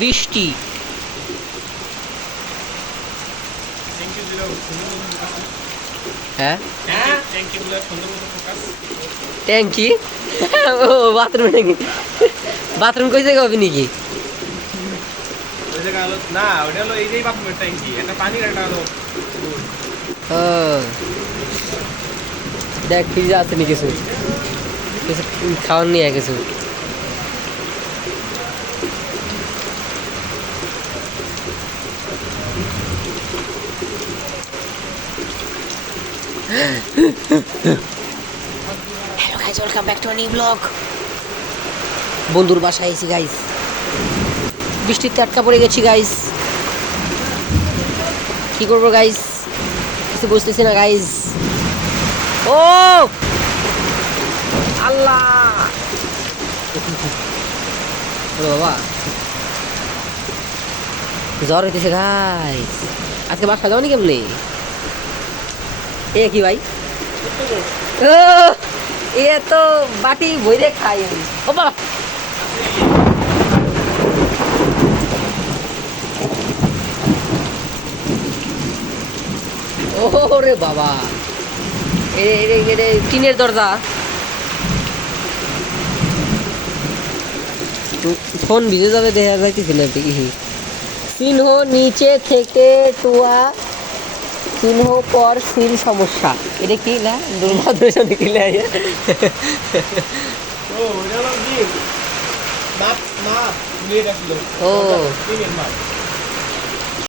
বৃষ্টি। হ্যাঁ ট্যাঙ্কি ও বাথরুম ট্যাঙ্কি বাথরুম কই জায়গা হবে নাকি? না ওটা হলো এই যে বাথরুমের ট্যাঙ্কি, একটা পানির একটা হলো ও দেখ ফ্রিজে আছে নি কিছু কিছু খাওয়ার নিয়ে কিছু। Hello guys, welcome back to a new blog. বন্ধুর বাসায় এসেছি গাইস, বৃষ্টিতে আটকা পড়ে গেছি গাইস। কি করবো গাইস, কিছু বুঝতেছি না গাইস। ও আল্লাহ, ওরে বাবা জ্বর হইতেছে গাইস। আজকে বাসা যাও নি কেমনি? এ কি ভাই, ও এ তো বাটি বইরে খাই ও বাবা। ওরে বাবা, টিনের দরজা। ফোন ভিজে যাবে দেখা যাইতেছিল কি চিহ্ন নিচে থেকে টুয়া চিহ্ন পর সিল সমস্যা। এটা কি না দুর্ভাগ্য দিলে ও ওটা হলো কি মাপ মাপ নিয়ে রাখলো। ও টিনের মাপ।